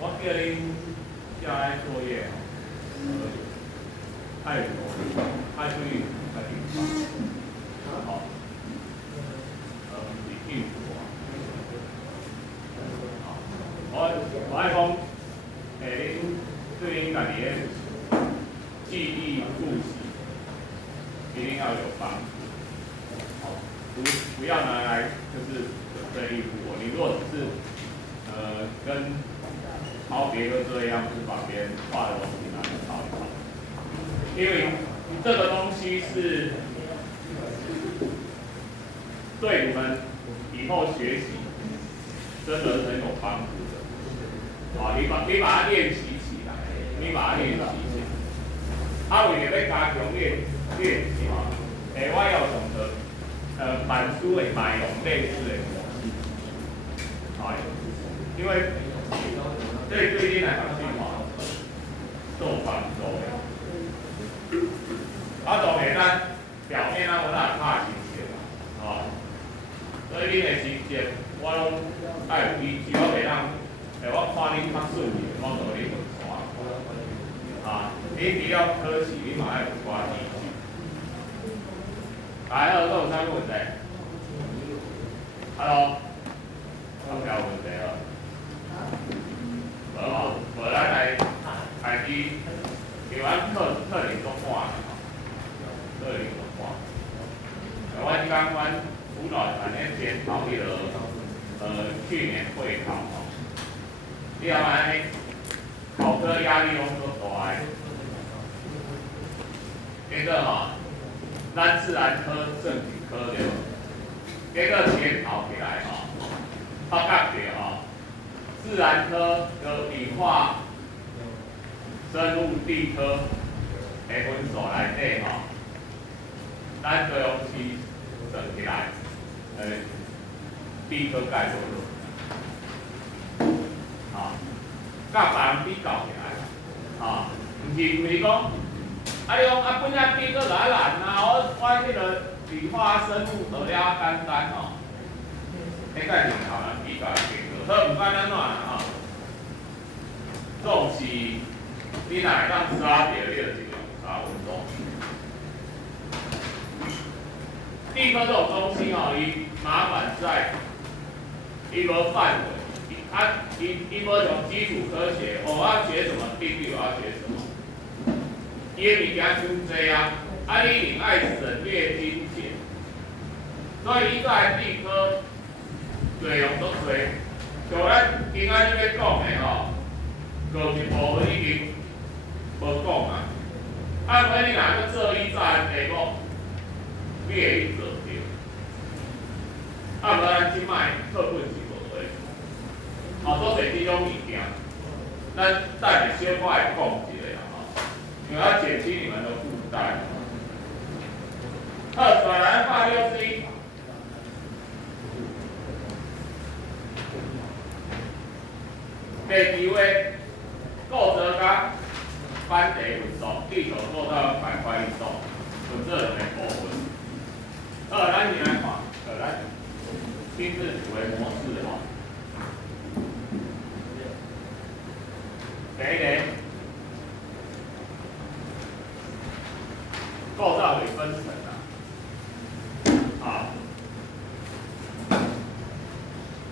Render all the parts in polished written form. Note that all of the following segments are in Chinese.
我叫恁下来作业爱注意在地方，好，是应付我。我爱讲，恁对恁家己的记忆复习，一定要有帮助。好，不要拿来就是准备应付我。你如果只是跟抄别人这样，就是把别人画的东西拿来抄一抄，因为这个东西是对你们以后学习真的很有帮助的。啊，你把它练习起来，你把它练习起来。啊，为了要加强练习嘛，我要从板书的内容类似的模式，啊，因为对你来讲是都有帮助的。啊，当然咱表面我哪怕亲切啦，所以恁的亲切我拢爱有依据，我袂当，我看恁较顺利，我就恁问刷。恁比较可惜，恁嘛爱有寡依据。来，还有啥物问题 ？Hello， 有问题了。无咱来开始，因为咱课程都满了，课程都满。我即讲阮辅导团咧检讨迄个去年会考吼，你看安尼考科压力拢足大诶。结果吼，咱自然科、政治科对无？结果检讨起来吼，发觉着吼，自然科有理化、生物、地科的分数内底吼，咱高雄市算起来，地科介无落，甲别人比较起来，毋是讲。你讲本来地科来难我迄个理化生物学了简单吼，迄个是头人比较结果，所以毋管安怎啦总是你若会当抓着，你就尽量抓稳住。地科这种东西伊麻烦在伊无范围，伊无从基础科学，我要学什么定律，我要学什么。伊个物件伤济你另爱省略精简，所以伊个地科内容足多，像咱今仔日要讲的高一部分已经无讲啊。所以你若要做伊早题目，你会去做着。无咱即摆课本是无做，做侪即种物件，咱等下小可会讲一下。因为要减轻你们的负担。转来画61，第几位构则甲班地分数，地球做到板块运动，有这两个部分。咱先来看，咱亲自组的模式第一个。构造为分层第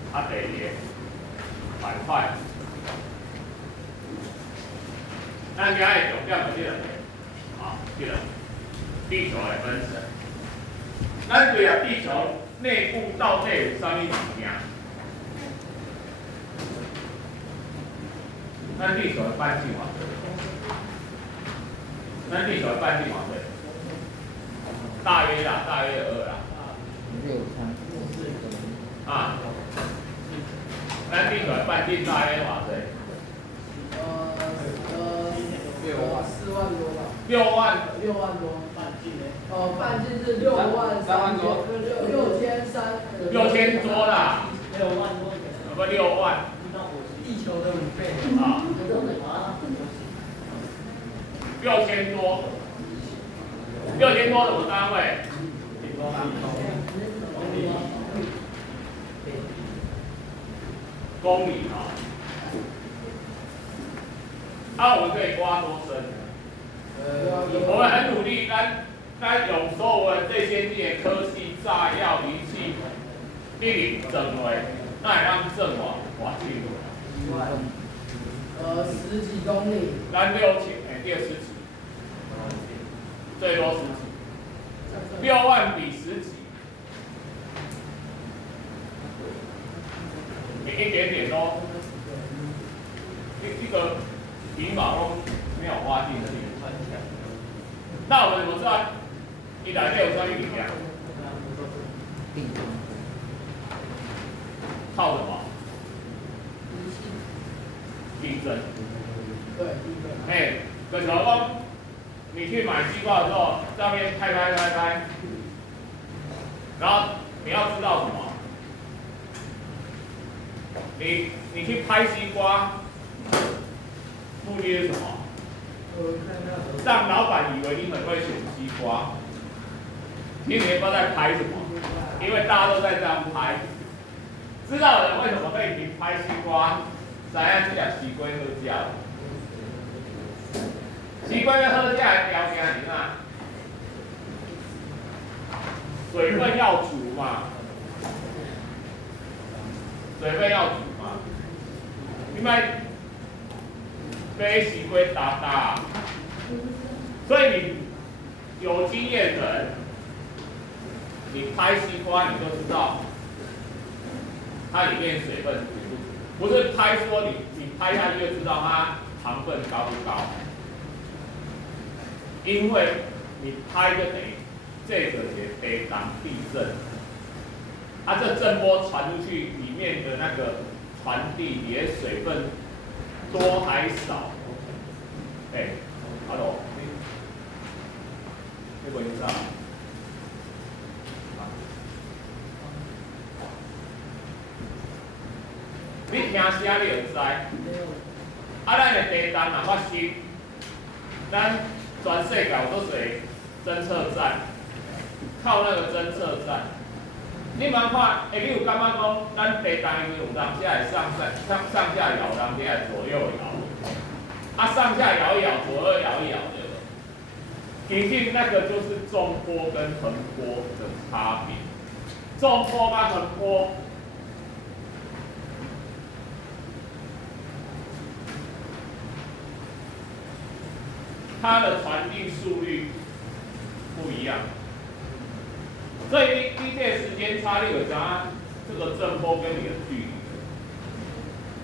二个板块，咱今日重点就这两个，这个地球的分层。咱对地球内部到底有啥物物件？咱地球的半径偌多？咱地球的半径偌多？大约2啦。咱地球的半径大约偌济？4万多吧。6万多半径呢？半径是6万3千多，6000多啦。6万多。有个6万。地球的5倍。6000多。6000多什么单位？公里哈。啊，我们可以刮多深？我们很努力，咱用所有的最先进的科技、炸药、仪器，你整落，那会当整偌深？10几公里。咱6000，对10几，最多10几，6万比10几，你一点点都，一个皮毛都没有挖进去。那我们怎么知道你来这有专业力量？靠什么？地震。对，地震。哎，可小光，你去买西瓜的时候，上面拍，然后你要知道什么？你去拍西瓜，目的是什么？让老板以为你很会选西瓜，其实你也不知道在拍什么，因为大家都在这样拍。知道的人为什么可以凭拍西瓜，知影这条西瓜好食？西瓜要好食的条件是哪？水分要足嘛，水分要足嘛。你买西瓜大，所以你有经验的人，你拍西瓜你就知道它里面水分足不足，不是拍说你拍下去就知道它糖分高不高，因为你拍就等于这个是地震地震，啊这震波传出去里面的那个传递你的水分多还少？hello， 你闻一下。你听声你就知。啊，咱的地震若发生，咱全世界有多少侦测站？靠那个侦测站，你慢看，你有感觉讲，咱地震的时有当下会上下摇，当下会左右摇，啊上下摇一摇，左右摇一摇的，其实那个就是纵波跟横波的差别，纵波跟横波。它的传递速率不一样，所以你这时间差，你有啥这个震波跟你的距离，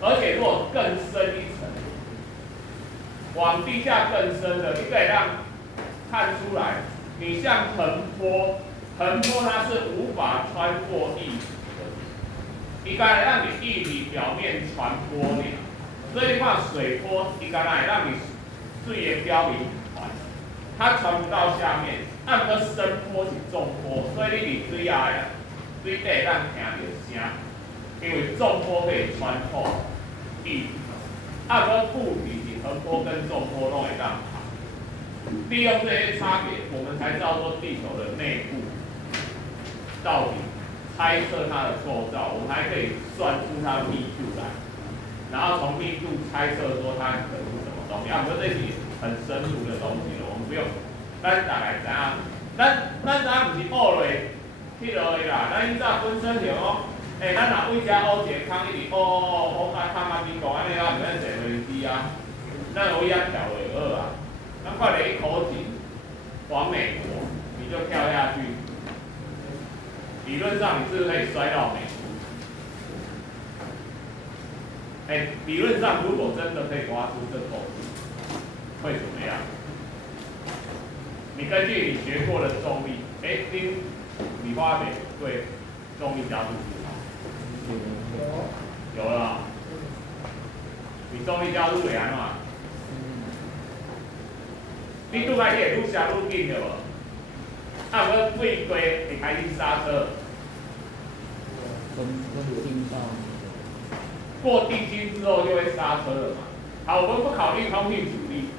而且如果更深一层，往地下更深的，你可以让看出来，你像横波它是无法穿过液体的，应该让你液体表面传播量，所以你看水波，应该来让你水的表面传，它传不到下面。按个深波是重波，所以你伫水下呀，水底咱听到声，因为重波可以穿透液体。按个固体是横波跟重波拢会当跑。利用这些差别，我们才知道说地球的内部到底猜测它的构造，我们还可以算出它的密度来。然后从密度猜测说它可能是什么东西，啊，不过这是很深入的东西了，我们不用，咱大概知影，咱知影不是学落去落的啦，咱以早本身就讲，咱若为遮学一个空，一直学啊空啊美国安尼啊，唔免坐飞机啊，咱为遐跳就好啊，咱快点一口井往美国，你就跳下去，理论上你是可以摔到美国。理论上如果真的可以挖出这口子，会怎么样？你根据你学过的重力，你花美对重力加速度有了，你重力加速会安怎？你愈来越愈下愈紧了无？啊，无对对会开始刹车。过地心之后就会刹车了嘛。好，我们不考虑空气阻力，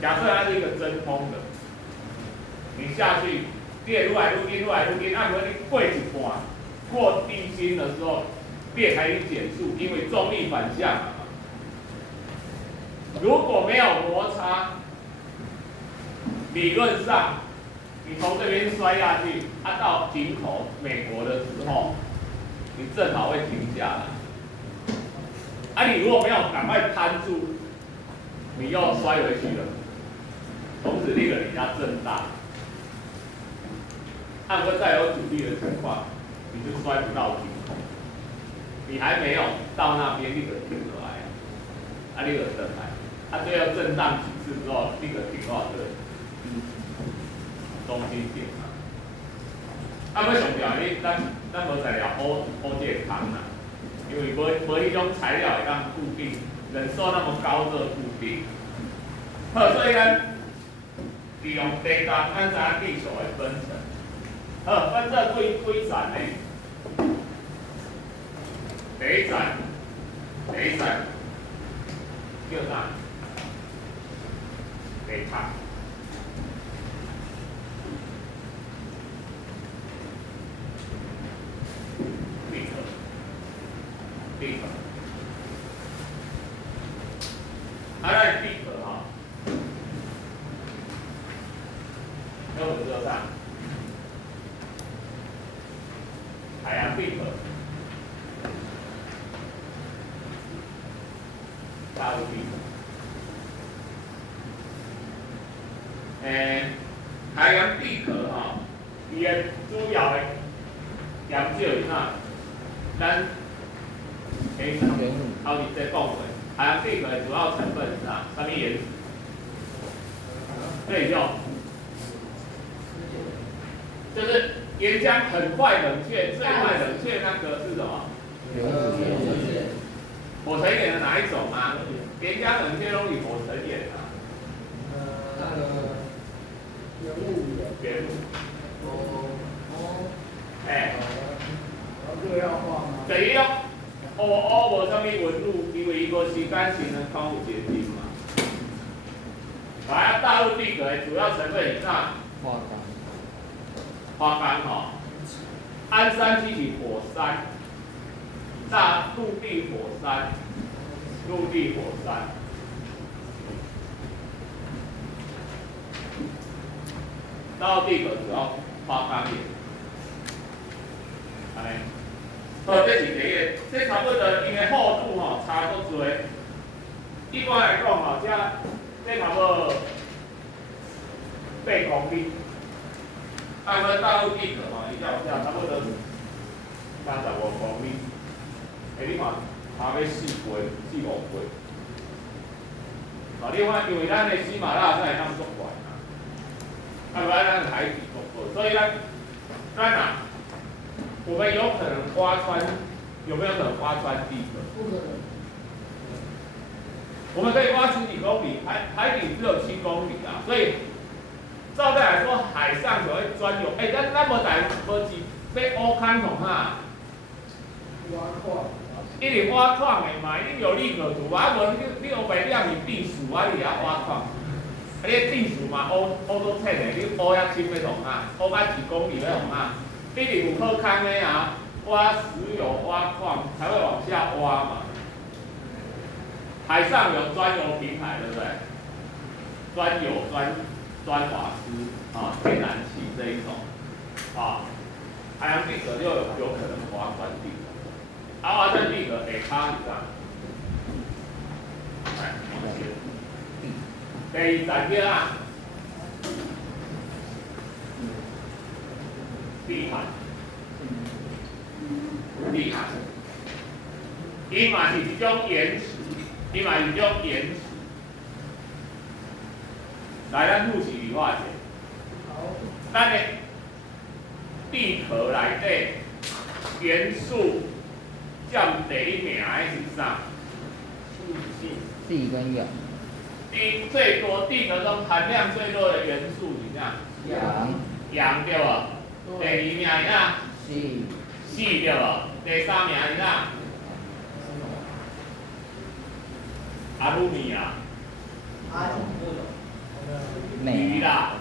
假设它是一个真空的，你下去，你会愈来愈紧，愈来愈紧，按摩你过一半，过地心的时候，裂开你减速，因为重力反向嘛。如果没有摩擦，理论上你从这边摔下去，到井口美国的时候，你正好会停下来。你如果没有赶快攀住，你又摔回去了，从此那个人家震荡。如果再有阻力的情况，你就摔不到井口。你还没有到那边，那个停下来，那个等来，最后震荡几次之后，那个停到这中心点啊。要上条咱无材料好健康啦，因为无迄种材料会当固定，人受那么高热固定。好，所以咱利用地动，咱知影地球的分层。好，分这几层呢？第一层叫啥？地塔。地壳，咱地壳哈，那我们叫啥？海洋地壳，大陆地壳。海洋地壳哈，伊个主要的研究是啥？咱后面再讲过，海洋地壳的主要成分是啥？什么岩石？对，就是岩浆很快冷却，最快冷却那个是什么？火成岩的哪一种啊？岩浆冷却都是火成岩啊。那个原木。热氧化吗？第一咯，无啥物纹路，因为伊无时间性的矿物结晶嘛。大陆地壳的主要成分是啥？花岗吼，鞍山气体火山，陆地火山。大陆地壳主要花岗岩。安尼，好，这是第一个，这差不多因为厚度吼差足多。一般来讲吼，这差不多8公里。咱大陆地壳吼，伊才有差不多35公里。你看，差要4倍、4、5倍。你看，因为咱的喜马拉雅山会当足悬啊，咱海底足高，所以咱我们有可能挖穿，有没有可能挖穿地壳？不可能。我们可以挖10几公里，海底只有7公里啊，所以照理来说，海上就会专有。咱无大无钱要挖坑洞啊？挖矿。一定挖矿的嘛，一定有利可图啊！无你后摆两年地鼠啊，你也挖矿。你地鼠嘛，挖都浅的，你挖遐深要创啊？挖到几公里要创啊？一定有好坑的啊，挖石油、挖矿才会往下挖嘛。海上有专油平台，对不对？专油、专瓦斯啊，天然气这一种啊，海洋地壳就有可能挖穿地壳。挖穿地壳下骹是啥？第二层叫啊，地幔。伊嘛是一种岩石，来，咱复习理化者。咱的地壳内底元素占第一名的是啥？硒跟氧。最多地壳中含量最多的元素是啥？氧对吧？第二名是啥？硒对吧？第三名是啥？阿鲁米啊。镁啦。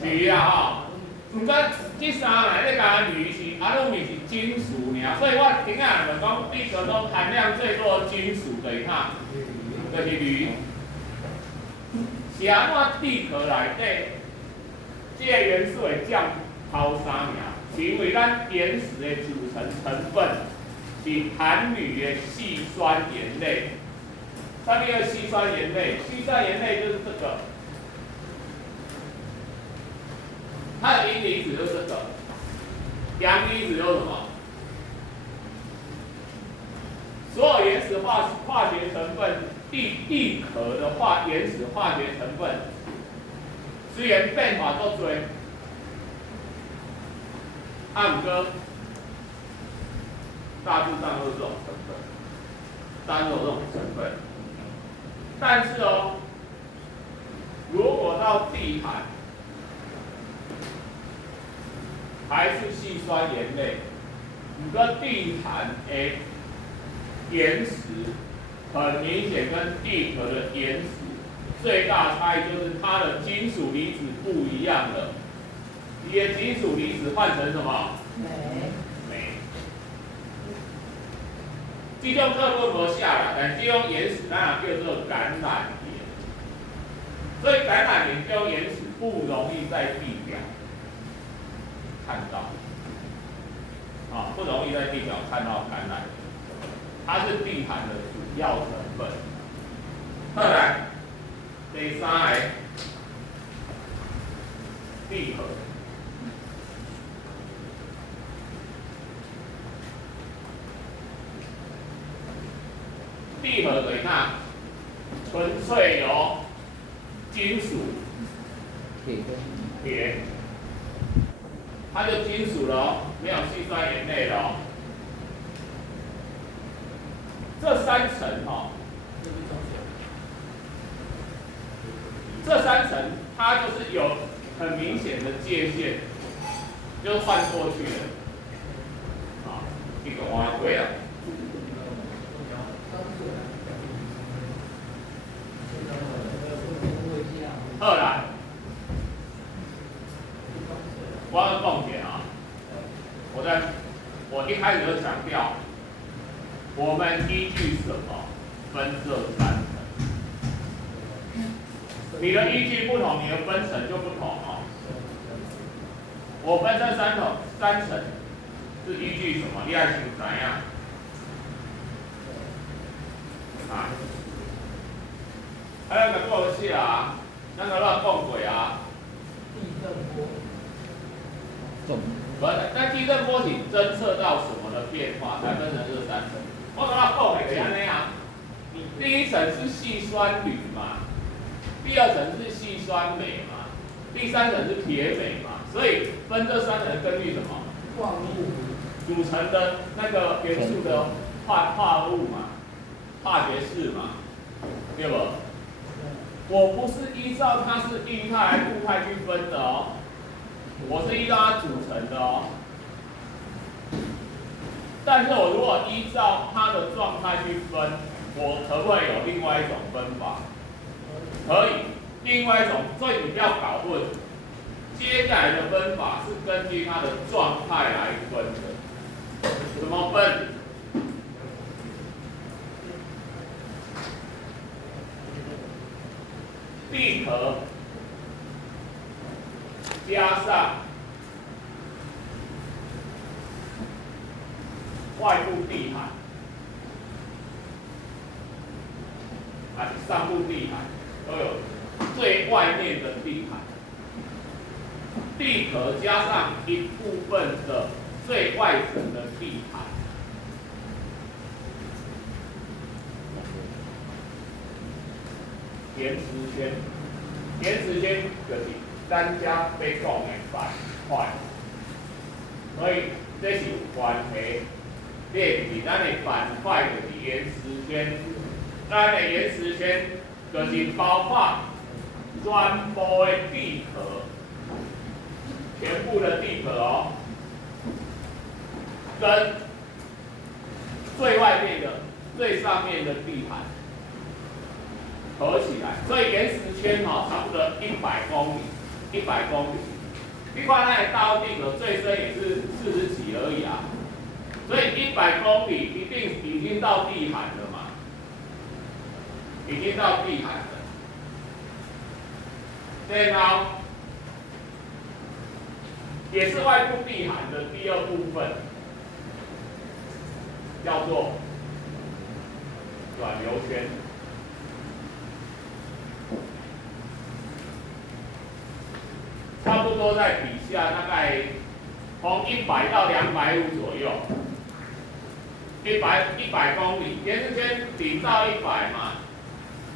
镁啊吼。毋过这三个咧甲铝是阿鲁米是金属尔，所以我顶下就讲地球中含量最多的金属就是啥？就是铝。是安怎地壳内底这个元素会降抛啥尔？是因为咱岩石的组成成分是含铝的细酸盐类。上面有细酸盐类，细酸盐类就是这个。它的阴离子就是这个，阳离子有什么？所有原始化学成分，地壳的原始化学成分，虽然变化都多，不过大致上都是这种成分，大致有这种成分。但是哦，如果到地盘，还是细酸盐类，不过地盘的岩石很明显跟地壳的岩石最大差异就是它的金属离子不一样了。你的金属离子换成什么？镁。这种课本无写啦，但这种岩石咱也叫做橄榄岩。所以橄榄岩这种岩石不容易在地表看到，不容易在地表看到橄榄岩，它是地盘的主要成分。再来，第三个地核。地核就是哪？纯粹由金属铁，它就金属了哦，没有细酸盐类了哦。这三层哦，这三层它就是有很明显的界限，就换过去了。一个弯对了。二来，我要重点啊！我一开始就强调，我们依据什么分这三层？你的依据不同，你的分层就不同哦。我分这三层是依据什么？你爱想怎样？咱个过去啊，咱个乱讲过啊。地震波。不是，那地震波是侦测到什么的变化才分成这三层？我跟他讲的是安尼啊，第一层是细酸铝嘛，第二层是细酸镁嘛，第三层是铁镁嘛，所以分这三层根据什么？矿物组成的那个元素的化物嘛，化学式嘛，对不？我不是依照它是液态还是固态去分的哦，我是依照它组成的哦。但是我如果依照它的状态去分，我可不可以有另外一种分法？可以，另外一种，所以你不要搞混。接下来的分法是根据它的状态来分的。怎么分？地壳加上外部地盘，上部地盘都有最外面的地盘，地壳加上一部分的最外层的地盘。岩石圈，岩石圈就是咱家要讲的板块，所以这是有关系。你会记咱的板块就是岩石圈，咱的岩石圈就是包括全部的地壳，全部的地壳哦，跟最外面的、最上面的地盘。合起来，所以岩石圈差不多100公里，100公里。你看那大陆地壳最深也是40几而已啊，所以100公里一定已经到地寒了嘛，已经到地寒了。然后也是外部地寒的第二部分，叫做暖流圈。差不多在底下大概从100到250左右，100公里，延时圈顶到100嘛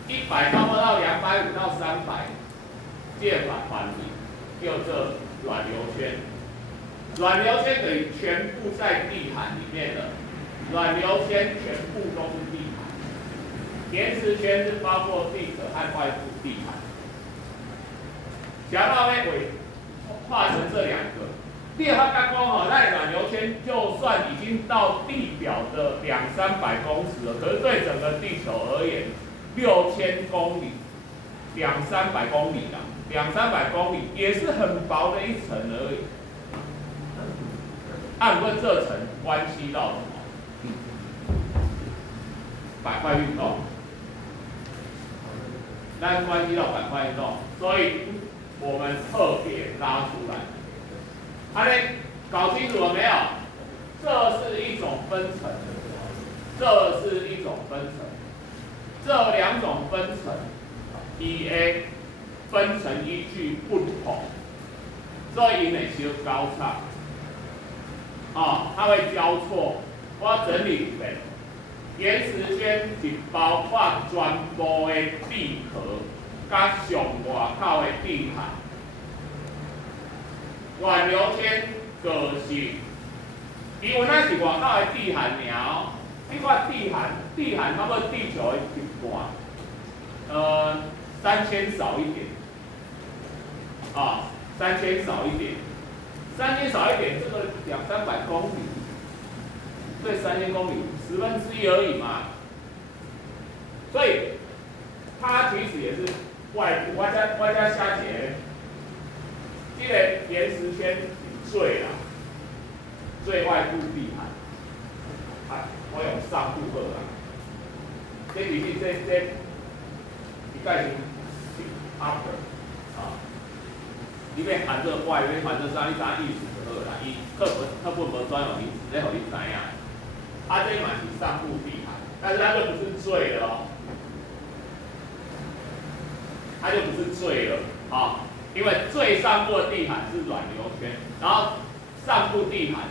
，100差不多到250到300，介反比就这暖流圈。暖流圈等于全部在地寒里面的，暖流圈全部都是地寒，延时圈是包括地壳和外部地寒。想到呢会画成这两个，第二它刚刚好，那暖流圈就算已经到地表的200-300公尺了，可是对整个地球而言，6000公里，200-300公里啦，200-300公里也是很薄的一层而已。按问这层关系到什么？板块运动，那关系到板块运动，所以我们特别拉出来。搞清楚了没有？这是一种分层，这是一种分层，这两种分层 ，EA 分层依据不同，所以哪些高差？它会交错。我整理一遍，延时圈是包括全部的地壳，加上外口的地寒。暖流圈就是因为那是外口的地寒尔，你看地寒差不多地球的一半，3000少一点，3000少一点。3000少一点，这个200-300公里，对3000公里1/10而已嘛。所以它其实也是外部，我再写一个，这个延时圈是最啦，最外部地寒。我用上部好啦，这其实这一概是 upper。你要含这外，你含这啥？你知影意思就好啦。伊课本无专有名词，这互你知影。这嘛是上部地寒，但是它就不是最了哦，它就不是最了因为最上部的地寒是暖流圈，然后上部地寒，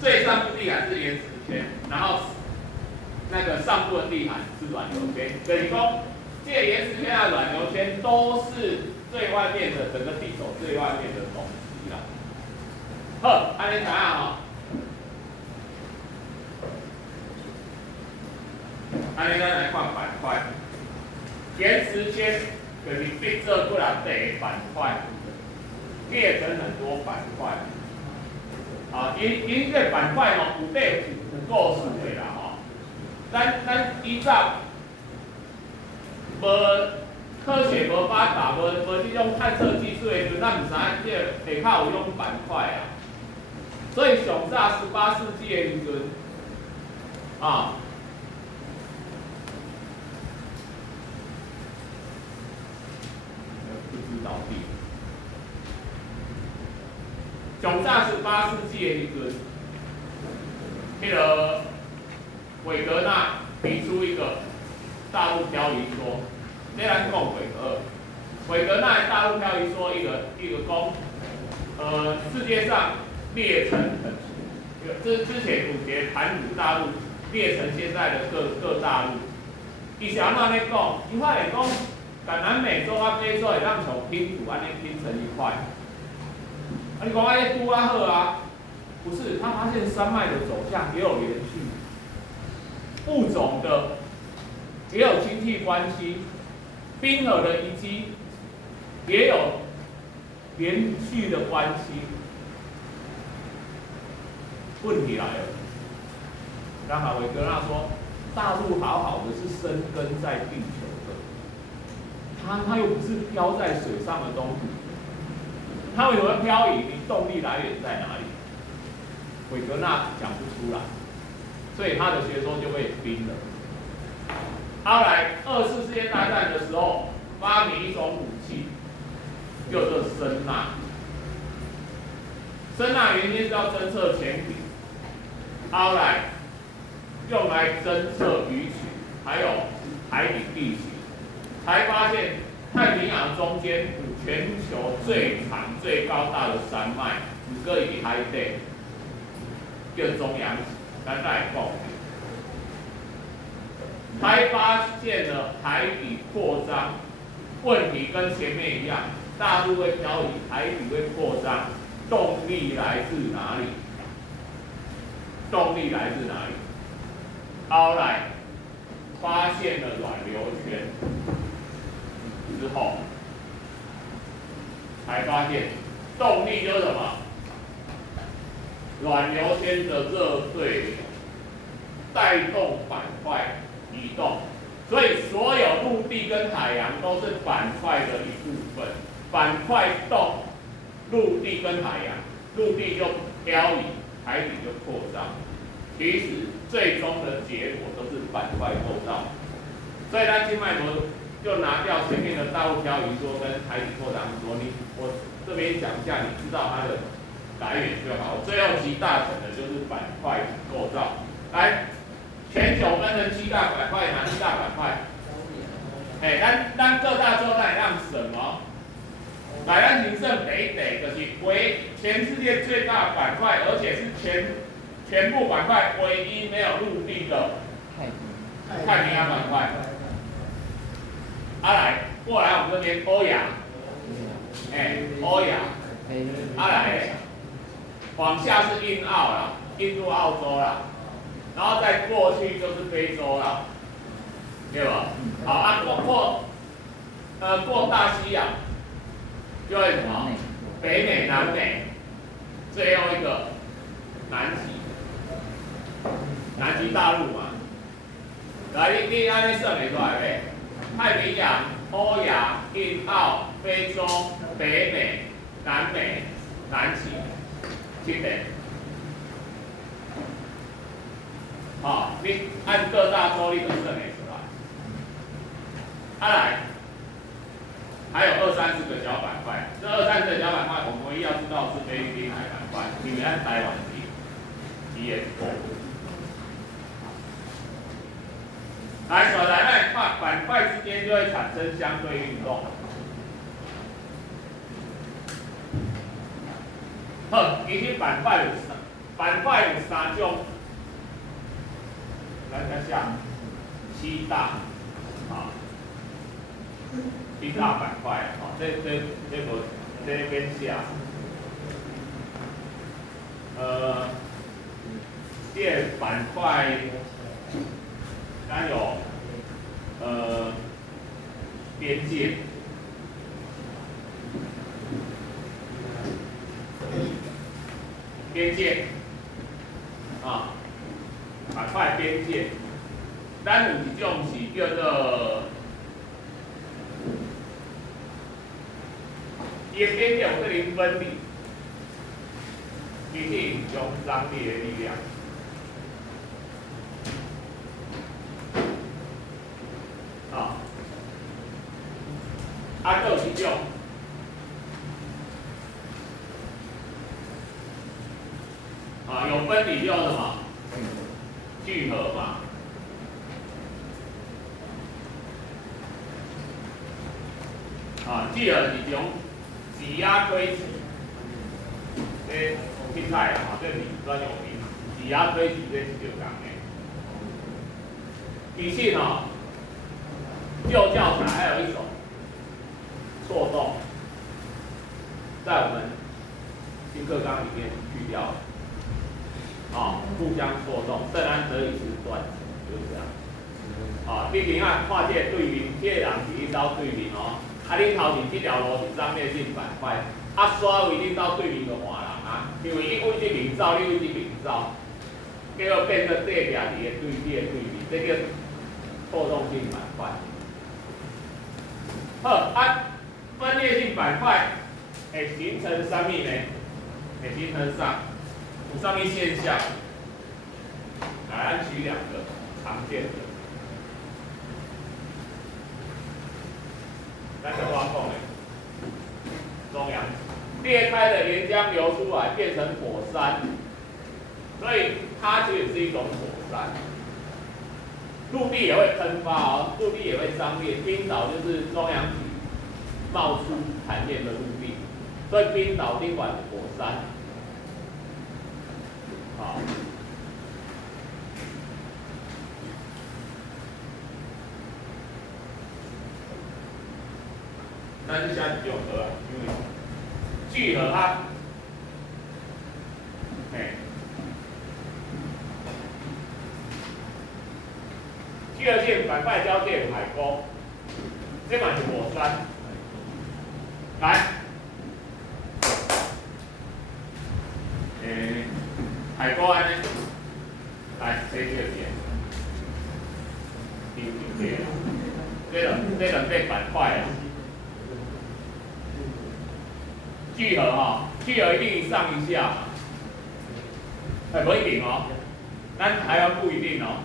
最上部地寒是延时圈，然后那个上部的地寒是暖流圈，等于说这个延时圈和暖流圈都是最外面的整个地球最外面的东西啦。好，安尼知影安尼咱来看板块，延时圈就是变做过来第个板块，列成很多板块。因这板块有底有故事的啦咱依照无科学无发达，无这种探测技术的时阵，咱唔知影这下骹有用板块啊。所以上早18世纪的时阵，不知道地。上早18世纪的时阵，那个韦格纳提出一个大陆漂移说。虽然讲韦格纳的大陆漂移说一个讲，世界上列成之前有节盘古大陆列成现在的各大陆。伊是安怎咧讲？伊发现讲，把南美洲飞出来，让从拼图安尼拼成一块。你讲安尼拄好啊？不是，他发现山脉的走向也有连续，物种的也有经济关系。冰河的遗迹也有连续的关系。问题来了，刚才韦格纳说，大陆好好的是生根在地球的，它又不是漂在水上的东西，它为什么会漂移？你动力来源在哪里？韦格纳讲不出来，所以他的学说就被冰了。后来二次世界大战的时候，发明一种武器，叫做声呐。声呐原先是要侦测潜艇，后来用来侦测鱼群，还有海底地形，才发现太平洋中间全球最长最高大的山脉，5个以海底，叫中央级，咱再讲。才发现了海底扩张问题跟前面一样，大陆会漂移，海底会扩张，动力来自哪里？动力来自哪里？后来发现了软流圈之后，才发现动力就是什么？软流圈的热对流带动板块移动，所以所有陆地跟海洋都是板块的一部分。板块动，陆地跟海洋，陆地就漂移，海底就扩张。其实最终的结果都是板块构造。所以它静脉轴就拿掉前面的大陆漂移说跟海底扩张说，我这边讲一下，你知道它的来源就好。最后集大成的就是板块构造。来。全球分成7大板块，哪7大板块？咱各大洲在让什么？来，咱形胜北地就是全世界最大板块，而且是全部板块唯一没有陆地的太平洋板块。来，过来我们这边欧亚，欧亚，来，往下是印澳啦，印度、澳洲啦。然后再过去就是非洲了，对吧？好过大西洋，就会什么？北美、南美，最后一个南极大陆嘛。来，你按你算出来呗？太平洋、欧亚、印澳、非洲、北美、南美、南极，记得。你按各大洲你就算得出来。来，还有20-30个小板块。这20-30个小板块，我们唯一要知道是菲律宾海板块，你们按台湾GS5。来，所来那板块之间就会产生相对运动。其实板块有3种。来下7大7大板块这边下，这板块它有边界，板块边界，咱有一种是叫做，伊的边界有可能分离，其实是一种张力的力量。还有一种，有分离叫什么？聚合嘛，聚合是一种挤压推挤，凊彩啦，这名专有名，挤压推挤这是就讲的。其实旧教材还有一种错动，在我们新课纲里面去掉了。互相错动，圣安得以是断层，就是这样。你另外看这个对面，这个人是恁兜对面恁头前这条路是张烈性板块，刷为恁兜对面就换人因为伊为这边走，你为这边走，结果变做对面你的对面，这叫错动性板块。分裂性板块会形成什么呢？会形成啥？有什么现象？来，咱举两个常见的。咱就我讲的，中央裂开的岩浆流出来变成火山，所以它其实是一种火山。陆地也会喷发哦，陆地也会张裂。冰岛就是中央体冒出海面的陆地，所以冰岛宾馆的火山。好，那就下子就河啊，因为聚合它，聚合线板块交界海沟，这嘛是火山。来，海沟安尼，来这个边，这两块板块啊，聚合哈，聚合一定一上一下，不一定哦，但台湾不一定哦。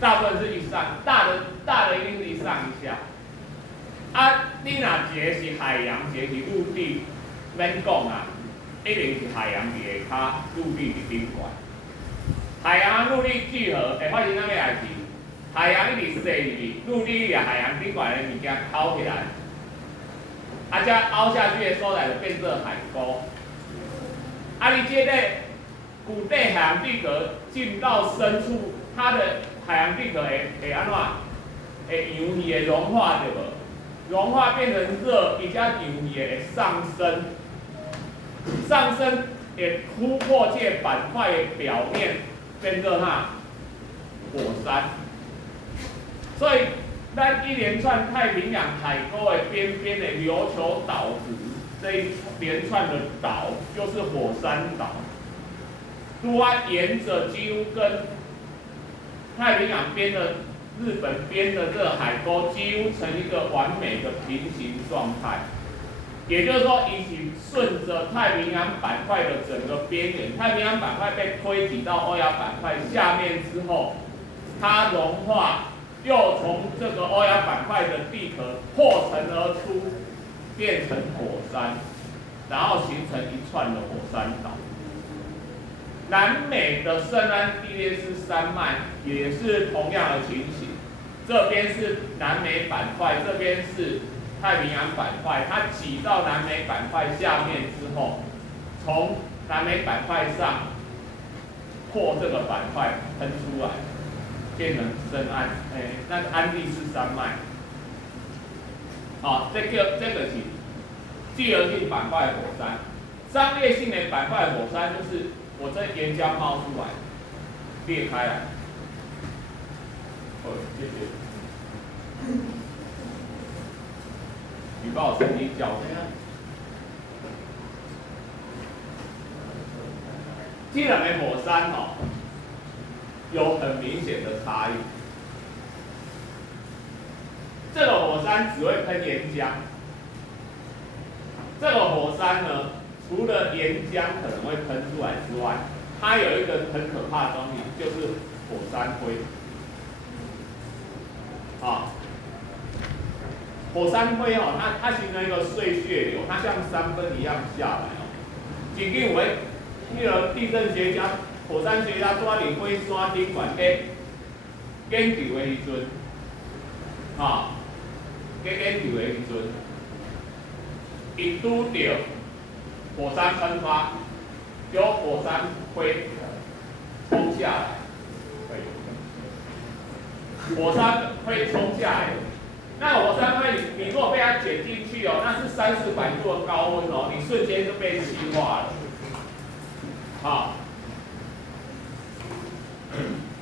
大部分是一上，大的一定是一上一下。啊，你若一个是海洋，一个是陆地，免讲啊，一定是海洋伫下骹，陆地伫顶悬。海洋陆地聚合会发生啥物代志？海洋一直塞入去，陆地伫海洋顶悬的物件凹起来，啊，这凹下去的所在就变做海沟。啊，你这个古代海洋地壳进到深处，它的海洋地壳会安怎？会氧气会融化对无？融化变成热，伊只氧气会上升，上升会突破这板块的表面，变做啥？火山。所以，咱一连串太平洋海沟的边边的琉球岛屿，这一连串的岛就是火山岛。如果它沿着几乎跟太平洋边的日本边的这个海沟几乎成一个完美的平行状态，也就是说，一起顺着太平洋板块的整个边缘，太平洋板块被推挤到欧亚板块下面之后，它融化，又从这个欧亚板块的地壳破层而出，变成火山，然后形成一串的火山岛。南美的圣安地列斯山脉也是同样的情形，这边是南美板块，这边是太平洋板块，它挤到南美板块下面之后，从南美板块上破这个板块喷出来，变成圣安，那个安第斯山脉。好，这个是聚合性板块火山，张裂性的板块火山就是我这岩浆冒出来，裂开来。谢谢。你把我成绩交出来。这两个火山有很明显的差异。这个火山只会喷岩浆，这个火山呢，除了岩浆可能会喷出来之外，它有一个很可怕的东西，就是火山灰。火山灰它形成一个碎屑流，它像山崩一样下来真紧有诶，迄个地震学家、火山学家住在火山顶悬咧研究的时阵，研究的时阵，伊拄到火山喷发，有火山灰冲下来，火山灰冲下来。那火山灰你如果被它卷进去那是300-400度的高温你瞬间就被气化了，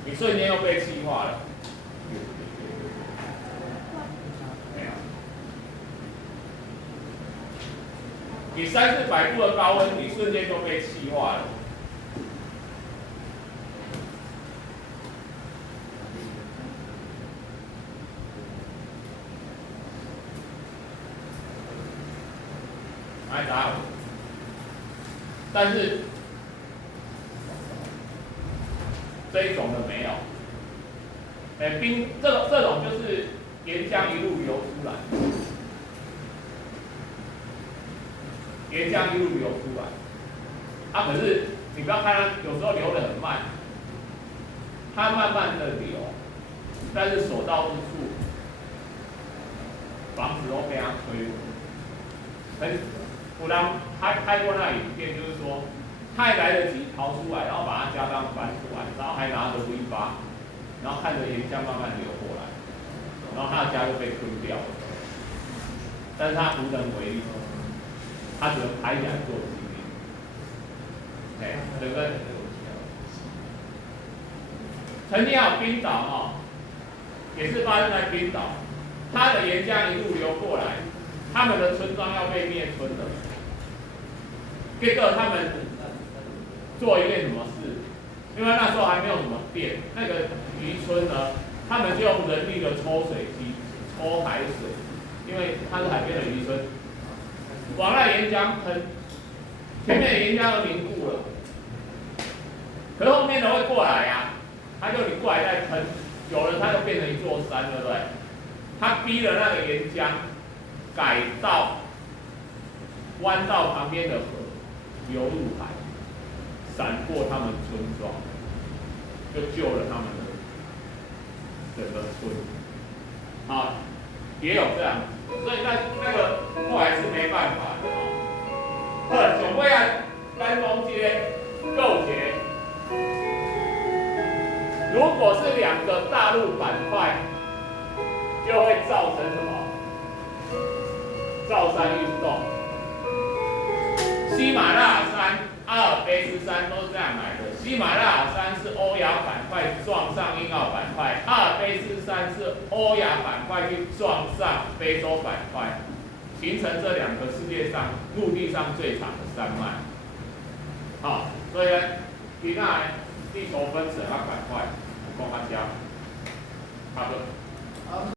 你瞬间又被气化了。你300-400度的高温，你瞬间就被气化了。爱扎尔，但是这一种的没有。冰这种就是岩浆一路流出来，岩浆一路流出来。啊，可是你不要看它有时候流得很慢，它慢慢的流，但是所到之处，房子都被它摧毁。有人拍过那影片，就是说，他还来得及逃出来，然后把他家当搬出来，然后还拿着V8，然后看着岩浆慢慢流过来，然后他的家就被吞掉了。但是他无能为力，他只能拍起来做纪念。整个曾经还有冰岛也是发生在冰岛，它的岩浆一路流过来，他们的村庄要被灭村了。结果他们做一件什么事？因为那时候还没有什么电，那个渔村呢，他们就用人力的抽水机抽海水，因为它是海边的渔村，往那岩浆喷，前面的岩浆都凝固了，可是后面的会过来他就你过来再喷，久了它就变成一座山，对不对？它逼了那个岩浆改道，弯到旁边的河。流入海，闪过他们村庄，就救了他们的整个村。也有这样子，所以那个后来是没办法的总归单峰街构结，如果是两个大陆板块，就会造成什么？造山运动。喜马拉雅山、阿尔卑斯山都是这样来的。喜马拉雅山是欧亚板块撞上英澳板块，阿尔卑斯山是欧亚板块去撞上非洲板块，形成这两个世界上陆地上最长的山脉。所以呢，你看地球分成板块，讲较差不多。